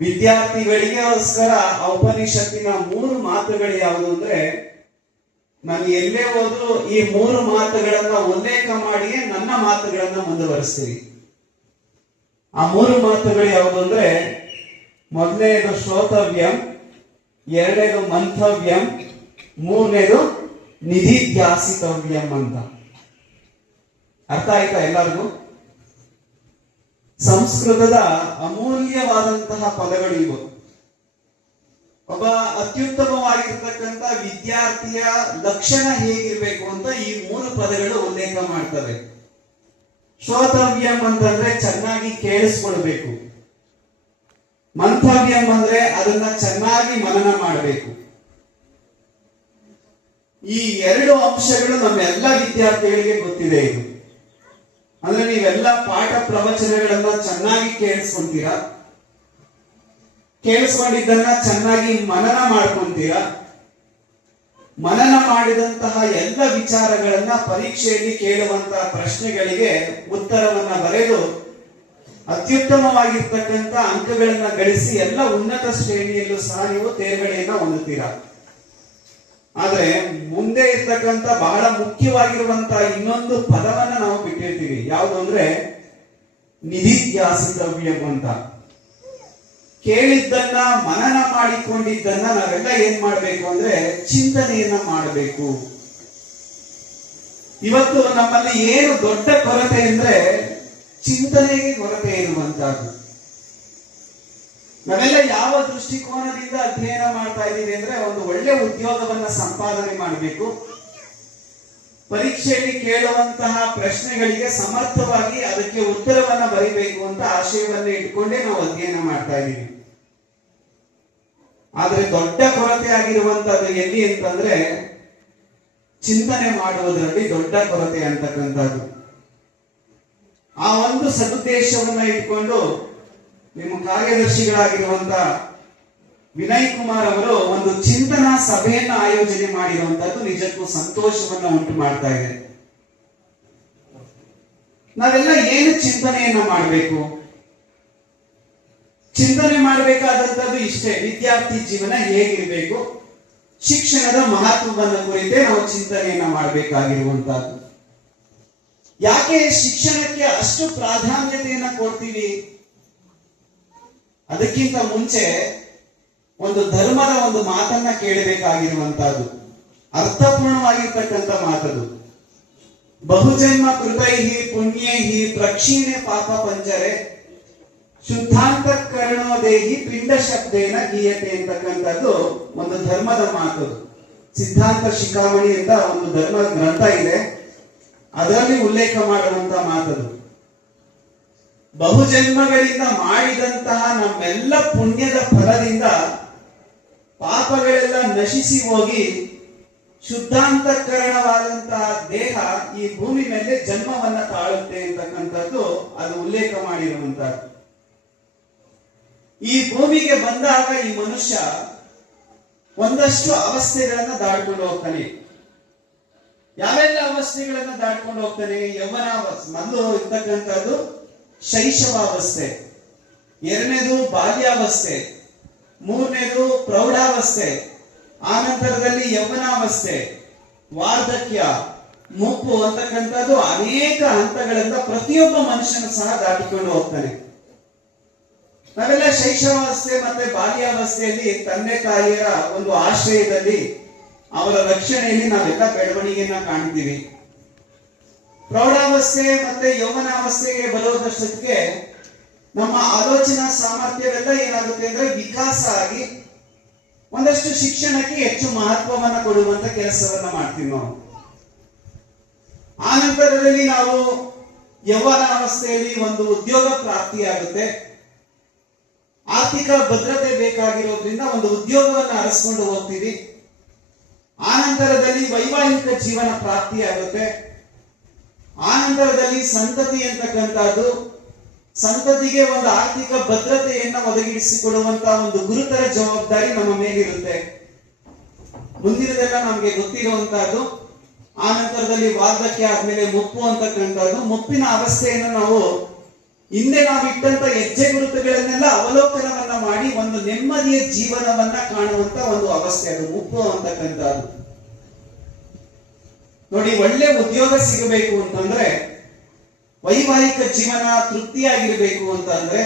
ವಿದ್ಯಾರ್ಥಿಗಳಿಗೋಸ್ಕರ ಉಪನಿಷತ್ತಿನ 3 ಮಾತುಗಳು ಯಾವುದು ಅಂದ್ರೆ, ನಾನು ಎಲ್ಲೇ ಹೋದ್ರು ಈ 3 ಮಾತುಗಳನ್ನ ಉಲ್ಲೇಖ ಮಾಡಿಯೇ ನನ್ನ ಮಾತುಗಳನ್ನ ಮುಂದುವರಿಸ್ತೀವಿ. ಆ 3 ಮಾತುಗಳು ಯಾವುದು ಅಂದ್ರೆ, ಮೊದಲನೇದು ಶ್ರೋತವ್ಯಂ, ಎರಡನೇದು ಮಂಥವ್ಯಂ, ಮೂರನೇದು ನಿಧಿಧ್ಯಾಸಿತವ್ಯಂ ಅಂತ. ಅರ್ಥ ಆಯ್ತಾ ಎಲ್ಲರಿಗೂ? ಸಂಸ್ಕೃತದ ಅಮೂಲ್ಯವಾದಂತಹ ಪದಗಳು ಇವು. ಒಬ್ಬ ಅತ್ಯುತ್ತಮವಾಗಿರ್ತಕ್ಕಂಥ ವಿದ್ಯಾರ್ಥಿಯ ಲಕ್ಷಣ ಹೇಗಿರ್ಬೇಕು ಅಂತ ಈ 3 ಪದಗಳು ಉಲ್ಲೇಖ ಮಾಡ್ತವೆ. ಶ್ರೋತವ್ಯಂ ಅಂತಂದ್ರೆ ಚೆನ್ನಾಗಿ ಕೇಳಿಸ್ಕೊಳ್ಬೇಕು. ಮಂಥವ್ಯಂ ಅಂದ್ರೆ ಅದನ್ನ ಚೆನ್ನಾಗಿ ಮನನ ಮಾಡಬೇಕು. ಈ 2 ಅಂಶಗಳು ನಮ್ಮೆಲ್ಲ ವಿದ್ಯಾರ್ಥಿಗಳಿಗೆ ಗೊತ್ತಿದೆ. ಇದು ಅಂದ್ರೆ ನೀವೆಲ್ಲ ಪಾಠ ಪ್ರವಚನಗಳನ್ನ ಚೆನ್ನಾಗಿ ಕೇಳಿಸ್ಕೊಂತೀರಾ, ಕೇಳಿಸ್ಕೊಂಡಿದ್ದನ್ನ ಚೆನ್ನಾಗಿ ಮನನ ಮಾಡ್ಕೊಂತೀರಾ. ಮನನ ಮಾಡಿದಂತಹ ಎಲ್ಲ ವಿಚಾರಗಳನ್ನ ಪರೀಕ್ಷೆಯಲ್ಲಿ ಕೇಳುವಂತಹ ಪ್ರಶ್ನೆಗಳಿಗೆ ಉತ್ತರವನ್ನ ಬರೆದು ಅತ್ಯುತ್ತಮವಾಗಿರ್ತಕ್ಕಂಥ ಅಂಕಗಳನ್ನ ಗಳಿಸಿ ಎಲ್ಲ ಉನ್ನತ ಶ್ರೇಣಿಯಲ್ಲೂ ಸಹ ನೀವು ತೇರ್ಗಡೆಯನ್ನ ಹೊಂದುತ್ತೀರಾ. ಆದ್ರೆ ಮುಂದೆ ಇರ್ತಕ್ಕಂಥ ಬಹಳ ಮುಖ್ಯವಾಗಿರುವಂತಹ ಇನ್ನೊಂದು ಪದವನ್ನ ನಾವು ಬಿಟ್ಟಿರ್ತೀವಿ. ಯಾವುದು ಅಂದ್ರೆ ನಿಧಿಧ್ಯಾಸಿತವ್ಯಂ ಅಂತ. ಕೇಳಿದ್ದನ್ನ ಮನನ ಮಾಡಿಕೊಂಡಿದ್ದನ್ನ ನಾವೆಲ್ಲ ಏನ್ ಮಾಡ್ಬೇಕು ಅಂದ್ರೆ ಚಿಂತನೆಯನ್ನ ಮಾಡಬೇಕು. ಇವತ್ತು ನಮ್ಮಲ್ಲಿ ಏನು ದೊಡ್ಡ ಕೊರತೆ ಅಂದ್ರೆ ಚಿಂತನೆಗೆ ಕೊರತೆ ಇರುವಂತಹದ್ದು. ನಾವೆಲ್ಲ ಯಾವ ದೃಷ್ಟಿಕೋನದಿಂದ ಅಧ್ಯಯನ ಮಾಡ್ತಾ ಇದ್ದೀವಿ ಅಂದ್ರೆ, ಒಂದು ಒಳ್ಳೆ ಉದ್ಯೋಗವನ್ನ ಸಂಪಾದನೆ ಮಾಡಬೇಕು, ಪರೀಕ್ಷೆಯಲ್ಲಿ ಕೇಳುವಂತಹ ಪ್ರಶ್ನೆಗಳಿಗೆ ಸಮರ್ಥವಾಗಿ ಅದಕ್ಕೆ ಉತ್ತರವನ್ನ ಬರೀಬೇಕು ಅಂತ ಆಶಯವನ್ನ ಇಟ್ಕೊಂಡೇ ನಾವು ಅಧ್ಯಯನ ಮಾಡ್ತಾ ಇದ್ದೀವಿ. ಆದ್ರೆ ದೊಡ್ಡ ಕೊರತೆ ಆಗಿರುವಂತದ್ದು ಎಲ್ಲಿ ಅಂತಂದ್ರೆ ಚಿಂತನೆ ಮಾಡುವುದರಲ್ಲಿ ದೊಡ್ಡ ಕೊರತೆ ಅಂತಕ್ಕಂಥದ್ದು. ಆ ಒಂದು ಸದುದ್ದೇಶವನ್ನ ಇಟ್ಕೊಂಡು ನಿಮ್ಮ ಕಾರ್ಯದರ್ಶಿಗಳಾಗಿರುವಂತ ವಿನಯ್ ಕುಮಾರ್ ಅವರು ಒಂದು ಚಿಂತನಾ ಸಭೆಯನ್ನ ಆಯೋಜನೆ ಮಾಡಿರುವಂತದ್ದು ನಿಜಕ್ಕೂ ಸಂತೋಷವನ್ನ ಉಂಟು ಮಾಡ್ತಾ ಇದೆ. ನಾವೆಲ್ಲ ಏನು ಚಿಂತನೆಯನ್ನ ಮಾಡಬೇಕು? ಚಿಂತನೆ ಮಾಡಬೇಕಾದಂತದ್ದು ಇಷ್ಟೇ, ವಿದ್ಯಾರ್ಥಿ ಜೀವನ ಹೇಗಿರ್ಬೇಕು, ಶಿಕ್ಷಣದ ಮಹತ್ವವನ್ನು ಕುರಿತೇ ನಾವು ಚಿಂತನೆಯನ್ನ ಮಾಡಬೇಕಾಗಿರುವಂತಹದ್ದು. ಯಾಕೆ ಶಿಕ್ಷಣಕ್ಕೆ ಅಷ್ಟು ಪ್ರಾಧಾನ್ಯತೆಯನ್ನ ಕೊಡ್ತೀವಿ? ಅದಕ್ಕಿಂತ ಮುಂಚೆ ಒಂದು ಧರ್ಮದ ಒಂದು ಮಾತನ್ನ ಕೇಳಬೇಕಾಗಿರುವಂತಹದ್ದು, ಅರ್ಥಪೂರ್ಣವಾಗಿರ್ತಕ್ಕಂಥ ಮಾತದು. ಬಹುಜನ್ಮ ಕೃತೈಹಿ ಪುಣ್ಯೈಹಿ ಪ್ರಕ್ಷೀಣೆ ಪಾಪ ಪಂಚರೆ ಶುದ್ಧಾಂತಕರಣೋ ದೇಹಿ ಪಿಂಡ ಶಬ್ದೇನ ಗೀಯತೆ ಅಂತಕ್ಕಂಥದ್ದು ಒಂದು ಧರ್ಮದ ಮಾತದು. ಸಿದ್ಧಾಂತ ಶಿಖಾಮಣಿ ಅಂತ ಒಂದು ಧರ್ಮ ಗ್ರಂಥ ಇದೆ, ಅದರಲ್ಲಿ ಉಲ್ಲೇಖ ಮಾಡುವಂತ ಮಾತದು. ಬಹುಜನ್ಮಗಳಿಂದ ಮಾಡಿದಂತಹ ನಮ್ಮೆಲ್ಲ ಪುಣ್ಯದ ಫಲದಿಂದ ಪಾಪಗಳೆಲ್ಲ ನಶಿಸಿ ಹೋಗಿ ಶುದ್ಧಾಂತಕರಣವಾದಂತಹ ದೇಹ ಈ ಭೂಮಿ ಮೇಲೆ ಜನ್ಮವನ್ನ ತಾಳುತ್ತೆ ಅಂತಕ್ಕಂಥದ್ದು ಅದು ಉಲ್ಲೇಖ ಮಾಡಿರುವಂತಹದ್ದು. ಈ ಭೂಮಿಗೆ ಬಂದಾಗ ಈ ಮನುಷ್ಯ ಒಂದಷ್ಟು ಅವಸ್ಥೆಗಳನ್ನ ದಾಟ್ಕೊಂಡು ಹೋಗ್ತಾನೆ. ಯಾವೆಲ್ಲ ಅವಸ್ಥೆಗಳನ್ನ ದಾಟ್ಕೊಂಡು ಹೋಗ್ತಾನೆ? ಯೌವನ ಮೊದಲು ಇರ್ತಕ್ಕಂಥದ್ದು ಶೈಶವಾವಸ್ಥೆ, ಎರಡನೇದು ಬಾಲ್ಯಾವಸ್ಥೆ, ಮೂರನೇದು ಪ್ರೌಢಾವಸ್ಥೆ, ಆನಂತರದಲ್ಲಿ ಯೌವನಾವಸ್ಥೆ, ವಾರ್ಧಕ್ಯ, ಮುಪ್ಪು ಅಂತಕ್ಕಂಥದ್ದು ಅನೇಕ ಹಂತಗಳಿಂದ ಪ್ರತಿಯೊಬ್ಬ ಮನುಷ್ಯನು ಸಹ ದಾಟಿಕೊಂಡು ಹೋಗ್ತಾನೆ. ನಾವೆಲ್ಲ ಶೈಶವಾವಸ್ಥೆ ಮತ್ತೆ ಬಾಲ್ಯಾವಸ್ಥೆಯಲ್ಲಿ ತಂದೆ ತಾಯಿಯರ ಒಂದು ಆಶ್ರಯದಲ್ಲಿ ಅವರ ರಕ್ಷಣೆಯಲ್ಲಿ ನಾವೆಲ್ಲ ಬೆಳವಣಿಗೆಯನ್ನ ಕಾಣ್ತೀವಿ. ಪ್ರೌಢಾವಸ್ಥೆ ಮತ್ತೆ ಯೌವನಾವಸ್ಥೆಗೆ ಬರುವುದಷ್ಟಕ್ಕೆ ನಮ್ಮ ಆಲೋಚನಾ ಸಾಮರ್ಥ್ಯವೆಲ್ಲ ಏನಾಗುತ್ತೆ ಅಂದ್ರೆ ವಿಕಾಸ ಆಗಿ ಒಂದಷ್ಟು ಶಿಕ್ಷಣಕ್ಕೆ ಹೆಚ್ಚು ಮಹತ್ವವನ್ನ ಕೊಡುವಂತ ಕೆಲಸವನ್ನ ಮಾಡ್ತೀವಿ ನಾವು. ಆನಂತರದಲ್ಲಿ ನಾವು ಯೌವನಾವಸ್ಥೆಯಲ್ಲಿ ಒಂದು ಉದ್ಯೋಗ ಪ್ರಾಪ್ತಿಯಾಗುತ್ತೆ, ಆರ್ಥಿಕ ಭದ್ರತೆ ಬೇಕಾಗಿರೋದ್ರಿಂದ ಒಂದು ಉದ್ಯೋಗವನ್ನ ಅರಸ್ಕೊಂಡು ಹೋಗ್ತೀವಿ. ಆನಂತರದಲ್ಲಿ ವೈವಾಹಿಕ ಜೀವನ ಪ್ರಾಪ್ತಿಯಾಗುತ್ತೆ. ಆನಂತರದಲ್ಲಿ ಸಂತತಿ ಅಂತಕ್ಕಂಥದ್ದು, ಸಂತತಿಗೆ ಒಂದು ಆರ್ಥಿಕ ಭದ್ರತೆಯನ್ನ ಒದಗಿಸಿಕೊಡುವಂತಹ ಒಂದು ಗುರುತರ ಜವಾಬ್ದಾರಿ ನಮ್ಮ ಮೇಲಿರುತ್ತೆ. ಮುಂದಿನದೆಲ್ಲ ನಮ್ಗೆ ಗೊತ್ತಿರುವಂತಹದ್ದು. ಆನಂತರದಲ್ಲಿ ವಾರ್ಧಕ್ಯ ಆದ್ಮೇಲೆ ಮುಪ್ಪು ಅಂತಕ್ಕಂಥದ್ದು. ಮುಪ್ಪಿನ ಅವಸ್ಥೆಯನ್ನು ನಾವು ಹಿಂದೆ ನಾವು ಇಟ್ಟಂತ ಹೆಜ್ಜೆ ಗುರುತುಗಳನ್ನೆಲ್ಲ ಅವಲೋಕನವನ್ನ ಮಾಡಿ ಒಂದು ನೆಮ್ಮದಿಯ ಜೀವನವನ್ನ ಕಾಣುವಂತ ಒಂದು ಅವಸ್ಥೆ, ಅದು ಮುಪ್ಪು ಅಂತಕ್ಕಂಥದ್ದು. ನೋಡಿ, ಒಳ್ಳೆ ಉದ್ಯೋಗ ಸಿಗಬೇಕು ಅಂತಂದ್ರೆ, ವೈವಾಹಿಕ ಜೀವನ ತೃಪ್ತಿಯಾಗಿರ್ಬೇಕು ಅಂತಂದ್ರೆ,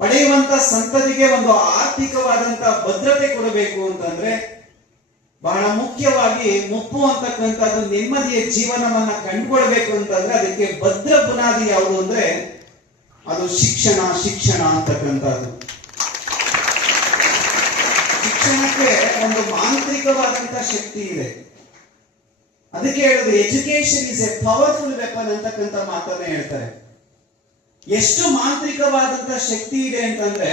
ಪಡೆಯುವಂತ ಸಂತತಿಗೆ ಒಂದು ಆರ್ಥಿಕವಾದಂತ ಭದ್ರತೆ ಕೊಡಬೇಕು ಅಂತಂದ್ರೆ, ಬಹಳ ಮುಖ್ಯವಾಗಿ ಮುಪ್ಪು ಅಂತಕ್ಕಂಥದ್ದು ನೆಮ್ಮದಿಯ ಜೀವನವನ್ನ ಕಂಡುಕೊಳ್ಬೇಕು ಅಂತಂದ್ರೆ ಅದಕ್ಕೆ ಭದ್ರ ಬುನಾದಿ ಯಾವುದು ಅಂದ್ರೆ ಅದು ಶಿಕ್ಷಣ ಅಂತಕ್ಕಂಥದ್ದು. ಶಿಕ್ಷಣಕ್ಕೆ ಒಂದು ಮಾಂತ್ರಿಕವಾದಂತ ಶಕ್ತಿ ಇದೆ. ಅದಕ್ಕೆ ಹೇಳಿದ್ರೆ education is A powerful weapon ಅಂತಕ್ಕಂಥ ಮಾತನ್ನ ಹೇಳ್ತಾರೆ. ಎಷ್ಟು ಮಾಂತ್ರಿಕವಾದಂತ ಶಕ್ತಿ ಇದೆ ಅಂತಂದ್ರೆ,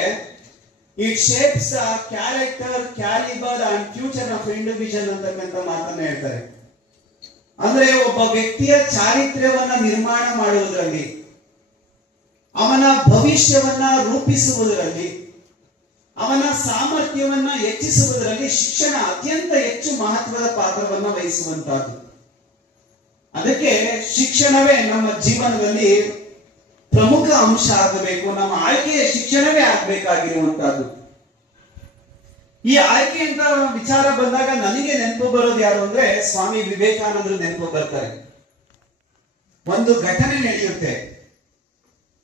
it shapes the character, calibre and future of individual ಅಂತಕ್ಕಂಥ ಮಾತನ್ನ ಹೇಳ್ತಾರೆ. ಅಂದ್ರೆ ಒಬ್ಬ ವ್ಯಕ್ತಿಯ ಚಾರಿತ್ರ್ಯವನ್ನ ನಿರ್ಮಾಣ ಮಾಡುವುದರಲ್ಲಿ, ಅವನ ಭವಿಷ್ಯವನ್ನ ರೂಪಿಸುವುದರಲ್ಲಿ, ಅವನ ಸಾಮರ್ಥ್ಯವನ್ನ ಹೆಚ್ಚಿಸುವುದರಲ್ಲಿ ಶಿಕ್ಷಣ ಅತ್ಯಂತ ಹೆಚ್ಚು ಮಹತ್ವದ ಪಾತ್ರವನ್ನ ವಹಿಸುವಂತಹದ್ದು. ಅದಕ್ಕೆ ಶಿಕ್ಷಣವೇ ನಮ್ಮ ಜೀವನದಲ್ಲಿ ಪ್ರಮುಖ ಅಂಶ ಆಗಬೇಕು. ನಮ್ಮ ಆಯ್ಕೆಯ ಶಿಕ್ಷಣವೇ ಆಗ್ಬೇಕಾಗಿರುವಂತಹದ್ದು. ಈ ಆಯ್ಕೆ ಅಂತ ವಿಚಾರ ಬಂದಾಗ ನನಗೆ ನೆನಪು ಬರೋದು ಯಾರು ಅಂದ್ರೆ ಸ್ವಾಮಿ ವಿವೇಕಾನಂದರು ನೆನಪು ಬರ್ತಾರೆ. ಒಂದು ಘಟನೆ ನಡೆಯುತ್ತೆ.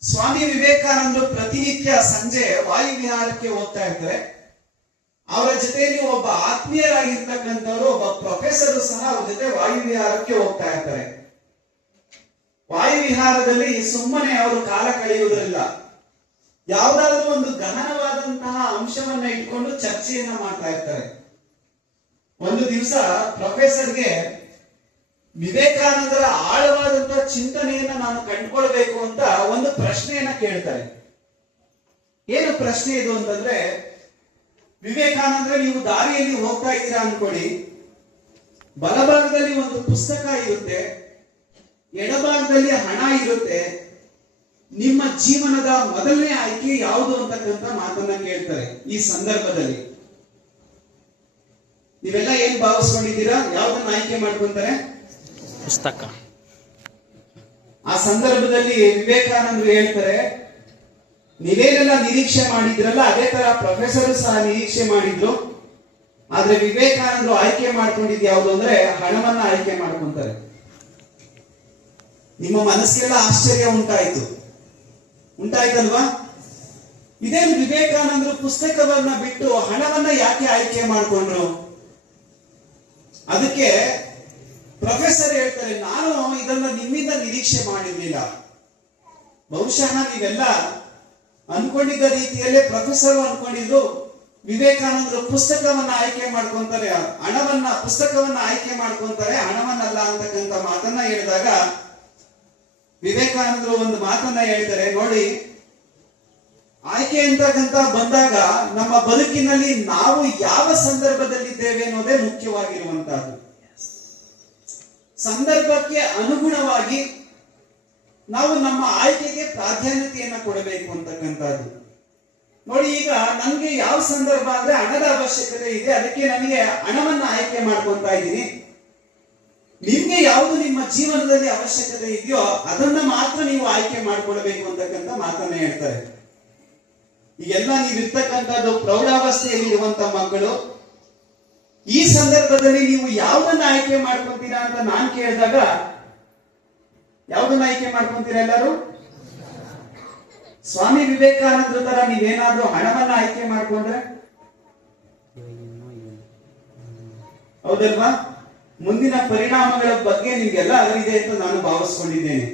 ಸ್ವಾಮಿ ವಿವೇಕಾನಂದರು ಪ್ರತಿನಿತ್ಯ ಸಂಜೆ ವಾಯುವಿಹಾರಕ್ಕೆ ಹೋಗ್ತಾ ಇರ್ತಾರೆ. ಅವರ ಜೊತೆಯಲ್ಲಿ ಒಬ್ಬ ಆತ್ಮೀಯರಾಗಿರ್ತಕ್ಕಂಥವ್ರು, ಒಬ್ಬ ಪ್ರೊಫೆಸರ್ ಸಹ ಅವ್ರ ಜೊತೆ ವಾಯುವಿಹಾರಕ್ಕೆ ಹೋಗ್ತಾ ಇರ್ತಾರೆ. ವಾಯುವಿಹಾರದಲ್ಲಿ ಸುಮ್ಮನೆ ಅವರು ಕಾಲ ಕಳೆಯುವುದಿಲ್ಲ. ಯಾವುದಾದ್ರೂ ಒಂದು ಗಹನವಾದಂತಹ ಅಂಶವನ್ನ ಇಟ್ಕೊಂಡು ಚರ್ಚೆಯನ್ನ ಮಾಡ್ತಾ ಇರ್ತಾರೆ. ಒಂದು ದಿವಸ ಪ್ರೊಫೆಸರ್ಗೆ ವಿವೇಕಾನಂದರ ಆಳವಾದಂತಹ ಚಿಂತನೆಯನ್ನ ನಾನು ಕಂಡುಕೊಳ್ಬೇಕು ಅಂತ ಒಂದು ಪ್ರಶ್ನೆಯನ್ನ ಕೇಳ್ತಾರೆ. ಏನು ಪ್ರಶ್ನೆ ಇದು ಅಂತಂದ್ರೆ, ವಿವೇಕಾನಂದ್ರ, ನೀವು ದಾರಿಯಲ್ಲಿ ಹೋಗ್ತಾ ಇದ್ದೀರಾ ಅನ್ಕೊಳ್ಳಿ. ಬಲಭಾಗದಲ್ಲಿ ಒಂದು ಪುಸ್ತಕ ಇರುತ್ತೆ, ಎಡಭಾಗದಲ್ಲಿ ಹಣ ಇರುತ್ತೆ. ನಿಮ್ಮ ಜೀವನದ ಮೊದಲನೇ ಆಯ್ಕೆ ಯಾವುದು ಅಂತಕ್ಕಂಥ ಮಾತನ್ನ ಕೇಳ್ತಾರೆ. ಈ ಸಂದರ್ಭದಲ್ಲಿ ನೀವೆಲ್ಲ ಏನ್ ಭಾವಿಸ್ಕೊಂಡಿದ್ದೀರಾ? ಯಾವ್ದನ್ನ ಆಯ್ಕೆ ಮಾಡ್ಕೊಂತಾರೆ? ಪುಸ್ತಕ. ಆ ಸಂದರ್ಭದಲ್ಲಿ ವಿವೇಕಾನಂದರು ಹೇಳ್ತಾರೆ, ನೀವೇನೆಲ್ಲ ನಿರೀಕ್ಷೆ ಮಾಡಿದ್ರಲ್ಲ ಅದೇ ತರ ಪ್ರೊಫೆಸರ್ ಸಹ ನಿರೀಕ್ಷೆ ಮಾಡಿದ್ರು. ಆದ್ರೆ ವಿವೇಕಾನಂದರು ಆಯ್ಕೆ ಮಾಡ್ಕೊಂಡಿದ್ ಯಾವುದು ಅಂದ್ರೆ ಹಣವನ್ನ ಆಯ್ಕೆ ಮಾಡ್ಕೊಂತಾರೆ. ನಿಮ್ಮ ಮನಸ್ಸಿಗೆಲ್ಲ ಆಶ್ಚರ್ಯ ಉಂಟಾಯ್ತಲ್ವಾ? ಇದೇನು ವಿವೇಕಾನಂದರು ಪುಸ್ತಕವನ್ನ ಬಿಟ್ಟು ಹಣವನ್ನ ಯಾಕೆ ಆಯ್ಕೆ ಮಾಡ್ಕೊಂಡ್ರು? ಅದಕ್ಕೆ ಪ್ರೊಫೆಸರ್ ಹೇಳ್ತಾರೆ, ನಾನು ಇದನ್ನ ನಿಮ್ಮಿಂದ ನಿರೀಕ್ಷೆ ಮಾಡಿರ್ಲಿಲ್ಲ. ಬಹುಶಃ ನೀವೆಲ್ಲ ಅನ್ಕೊಂಡಿದ್ದ ರೀತಿಯಲ್ಲೇ ಪ್ರೊಫೆಸರ್ ಅನ್ಕೊಂಡಿದ್ರು ವಿವೇಕಾನಂದರು ಪುಸ್ತಕವನ್ನ ಆಯ್ಕೆ ಮಾಡ್ಕೊಂತಾರೆ, ಪುಸ್ತಕವನ್ನ ಆಯ್ಕೆ ಮಾಡ್ಕೊಂತಾರೆ, ಹಣವನ್ನಲ್ಲ ಅಂತಕ್ಕಂಥ ಮಾತನ್ನ ಹೇಳಿದಾಗ ವಿವೇಕಾನಂದರು ಒಂದು ಮಾತನ್ನ ಹೇಳ್ತಾರೆ, ನೋಡಿ, ಆಯ್ಕೆ ಅಂತಕ್ಕಂಥ ಬಂದಾಗ ನಮ್ಮ ಬದುಕಿನಲ್ಲಿ ನಾವು ಯಾವ ಸಂದರ್ಭದಲ್ಲಿದ್ದೇವೆ ಅನ್ನೋದೇ ಮುಖ್ಯವಾಗಿರುವಂತಹದ್ದು. ಸಂದರ್ಭಕ್ಕೆ ಅನುಗುಣವಾಗಿ ನಾವು ನಮ್ಮ ಆಯ್ಕೆಗೆ ಪ್ರಾಧಾನ್ಯತೆಯನ್ನ ಕೊಡಬೇಕು ಅಂತಕ್ಕಂಥದ್ದು. ನೋಡಿ, ಈಗ ನನಗೆ ಯಾವ ಸಂದರ್ಭ ಅಂದ್ರೆ ಹಣದ ಅವಶ್ಯಕತೆ ಇದೆ, ಅದಕ್ಕೆ ನನಗೆ ಹಣವನ್ನ ಆಯ್ಕೆ ಮಾಡ್ಕೊಂತ ಇದ್ದೀನಿ. ನಿಮ್ಗೆ ಯಾವುದು ನಿಮ್ಮ ಜೀವನದಲ್ಲಿ ಅವಶ್ಯಕತೆ ಇದೆಯೋ ಅದನ್ನ ಮಾತ್ರ ನೀವು ಆಯ್ಕೆ ಮಾಡ್ಕೊಳ್ಬೇಕು ಅಂತಕ್ಕಂಥ ಮಾತನ್ನ ಹೇಳ್ತಾರೆ. ಈಗೆಲ್ಲ ನೀವಿರ್ತಕ್ಕಂಥದ್ದು ಪ್ರೌಢಾವಸ್ಥೆಯಲ್ಲಿ ಇರುವಂತ ಮಕ್ಕಳು. ಈ ಸಂದರ್ಭದಲ್ಲಿ ನೀವು ಯಾವ್ದನ್ನ ಆಯ್ಕೆ ಮಾಡ್ಕೊಂತೀರಾ ಅಂತ ನಾನ್ ಕೇಳಿದಾಗ ಯಾವ್ದನ್ನ ಆಯ್ಕೆ ಮಾಡ್ಕೊಂತೀರಾ ಎಲ್ಲರೂ? ಸ್ವಾಮಿ ವಿವೇಕಾನಂದ್ರ ತರ ನೀವೇನಾದ್ರೂ ಹಣವನ್ನ ಆಯ್ಕೆ ಮಾಡ್ಕೊಂಡ್ರೆ ಹೌದಲ್ವಾ? ಮುಂದಿನ ಪರಿಣಾಮಗಳ ಬಗ್ಗೆ ನಿಮ್ಗೆಲ್ಲ ಅರಿವಿದೆ ಅಂತ ನಾನು ಭಾವಿಸ್ಕೊಂಡಿದ್ದೇನೆ.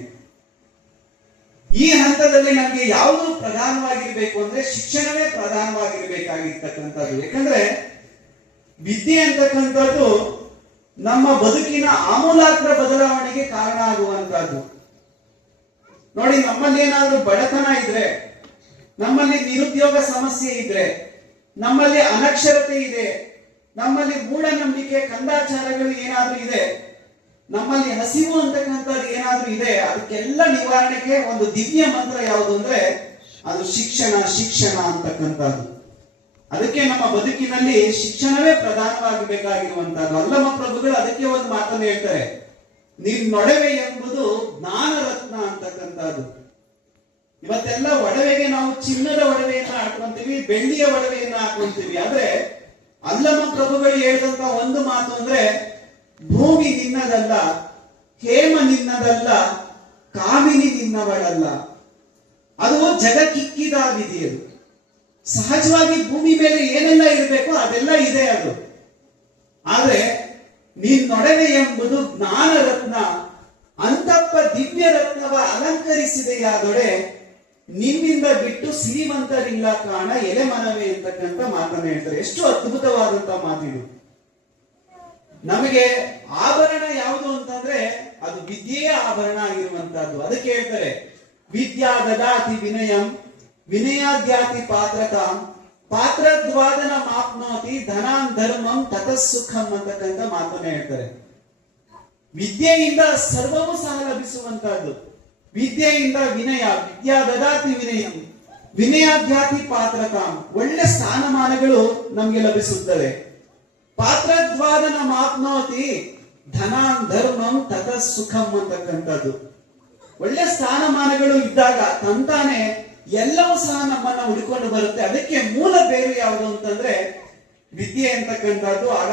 ಈ ಹಂತದಲ್ಲಿ ನಮ್ಗೆ ಯಾವುದು ಪ್ರಧಾನವಾಗಿರ್ಬೇಕು ಅಂದ್ರೆ ಶಿಕ್ಷಣವೇ ಪ್ರಧಾನವಾಗಿರ್ಬೇಕಾಗಿರ್ತಕ್ಕಂಥದ್ದು. ಯಾಕಂದ್ರೆ ವಿದ್ಯೆ ಅಂತಕ್ಕಂಥದ್ದು ನಮ್ಮ ಬದುಕಿನ ಆಮೂಲಾಗ್ರ ಬದಲಾವಣೆಗೆ ಕಾರಣ ಆಗುವಂತಹದ್ದು. ನೋಡಿ, ನಮ್ಮಲ್ಲಿ ಏನಾದ್ರೂ ಬಡತನ ಇದ್ರೆ, ನಮ್ಮಲ್ಲಿ ನಿರುದ್ಯೋಗ ಸಮಸ್ಯೆ ಇದ್ರೆ, ನಮ್ಮಲ್ಲಿ ಅನಕ್ಷರತೆ ಇದೆ, ನಮ್ಮಲ್ಲಿ ಮೂಢನಂಬಿಕೆ ಕಂದಾಚಾರಗಳು ಏನಾದ್ರೂ ಇದೆ, ನಮ್ಮಲ್ಲಿ ಹಸಿವು ಅಂತಕ್ಕಂಥದ್ದು ಏನಾದ್ರೂ ಇದೆ, ಅದಕ್ಕೆಲ್ಲ ನಿವಾರಣೆಗೆ ಒಂದು ದಿವ್ಯ ಮಂತ್ರ ಯಾವುದು ಅಂದ್ರೆ ಅದು ಶಿಕ್ಷಣ ಅಂತಕ್ಕಂಥದ್ದು. ಅದಕ್ಕೆ ನಮ್ಮ ಬದುಕಿನಲ್ಲಿ ಶಿಕ್ಷಣವೇ ಪ್ರಧಾನವಾಗಬೇಕಾಗಿರುವಂತಹದ್ದು. ಅಲ್ಲಮ ಪ್ರಭುಗಳು ಅದಕ್ಕೆ ಒಂದು ಮಾತನ್ನು ಹೇಳ್ತಾರೆ, ನಿನ್ನೊಡವೆ ಎಂಬುದು ಜ್ಞಾನ ರತ್ನ ಅಂತಕ್ಕಂಥದ್ದು. ಇವತ್ತೆಲ್ಲ ಒಡವೆಗೆ ನಾವು ಚಿನ್ನದ ಒಡವೆಯನ್ನ ಹಾಕೊಂತೀವಿ, ಬೆಳ್ಳಿಯ ಒಡವೆಯನ್ನ ಹಾಕೊಂತೀವಿ. ಆದ್ರೆ ಅಲ್ಲಮ ಪ್ರಭುಗಳು ಹೇಳಿದಂತ ಒಂದು ಮಾತು ಅಂದ್ರೆ, ಭೂಮಿ ನಿನ್ನದಲ್ಲ, ಹೇಮ ನಿನ್ನದಲ್ಲ, ಕಾಮಿನಿ ನಿನ್ನವಳಲ್ಲ. ಅದು ಜಗಕ್ಕಿಕ್ಕಿದ ವಿಧಿಯದು. ಸಹಜವಾಗಿ ಭೂಮಿ ಮೇಲೆ ಏನೆಲ್ಲ ಇರಬೇಕೋ ಅದೆಲ್ಲ ಇದೆ ಅದು. ಆದ್ರೆ ನಿನ್ನೊಡವೆ ಎಂಬುದು ಜ್ಞಾನ ರತ್ನ, ಅಂತಪ್ಪ ದಿವ್ಯ ರತ್ನವ ಅಲಂಕರಿಸಿದೆಯಾದೊಡೆ, ನಿನ್ನಿಂದ ಬಿಟ್ಟು ಸಿರಿವಂತರಿಲ್ಲ ಕಾಣ ಎಲೆ ಮನವೇ ಅಂತಕ್ಕಂಥ ಮಾತನ್ನ ಹೇಳ್ತಾರೆ. ಎಷ್ಟು ಅದ್ಭುತವಾದಂತ ಮಾತಿದು. ನಮಗೆ ಆಭರಣ ಯಾವುದು ಅಂತಂದ್ರೆ ಅದು ವಿದ್ಯೆಯ ಆಭರಣ ಆಗಿರುವಂತಹದ್ದು. ಅದಕ್ಕೆ ಹೇಳ್ತಾರೆ, ವಿದ್ಯಾ ದದಾತಿ ವಿನಯಂ ವಿನಯಾದ್ಯಾತಿ ಪಾತ್ರತಾಂ ಪಾತ್ರದ್ವಾದನ ಮಾಪ್ನೋತಿ ಧನಾನ್ ಧರ್ಮಂ ತತಸ್ಸುಖಂ ಅಂತಕ್ಕಂಥ ಮಾತನ್ನ ಹೇಳ್ತಾರೆ. ವಿದ್ಯೆಯಿಂದ ಸರ್ವವೂ ಸಹ ಲಭಿಸುವಂತಹದ್ದು. ವಿದ್ಯೆಯಿಂದ ವಿನಯ, ವಿದ್ಯಾ ದದಾತಿ ವಿನಯಂ ವಿನಯಾಧ್ಯಾತಿ ಪಾತ್ರತಾಂ, ಒಳ್ಳೆ ಸ್ಥಾನಮಾನಗಳು ನಮ್ಗೆ ಲಭಿಸುತ್ತದೆ. ಪಾತ್ರದ್ವಾದನ ಮಾಪ್ನೋತಿ ಧನಾನ್ ಧರ್ಮಂ ತತಃ ಸುಖಂ ಅಂತಕ್ಕಂಥದ್ದು. ಒಳ್ಳೆ ಸ್ಥಾನಮಾನಗಳು ಇದ್ದಾಗ ತಂತಾನೆ ಎಲ್ಲವೂ ಸಹ ನಮ್ಮನ್ನ ಹುಡುಕೊಂಡು ಬರುತ್ತೆ. ಅದಕ್ಕೆ ಮೂಲ ಬೇರು ಯಾವುದು ಅಂತಂದ್ರೆ ವಿದ್ಯೆ ಅಂತಕ್ಕಂಥದ್ದು.